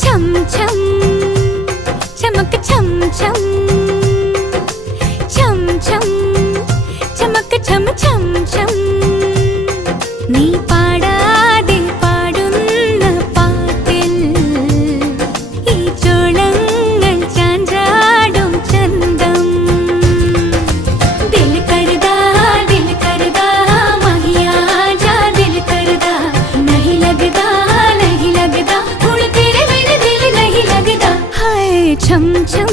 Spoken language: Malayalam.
छम छम चमक छम छम छम छम चमक छम छम छम नी പാടാതെ പാടുന്ന പാട്ടിൽ ഈ ചോളങ്ങൾ ചാഞ്ചാടും ചന്തം ദിൽ കർദാ മഹിയാ ജാ ദിൽ കർദാ नहीं लगदा हुण तेरे बिन दिल नहीं लगदा हाय छम छम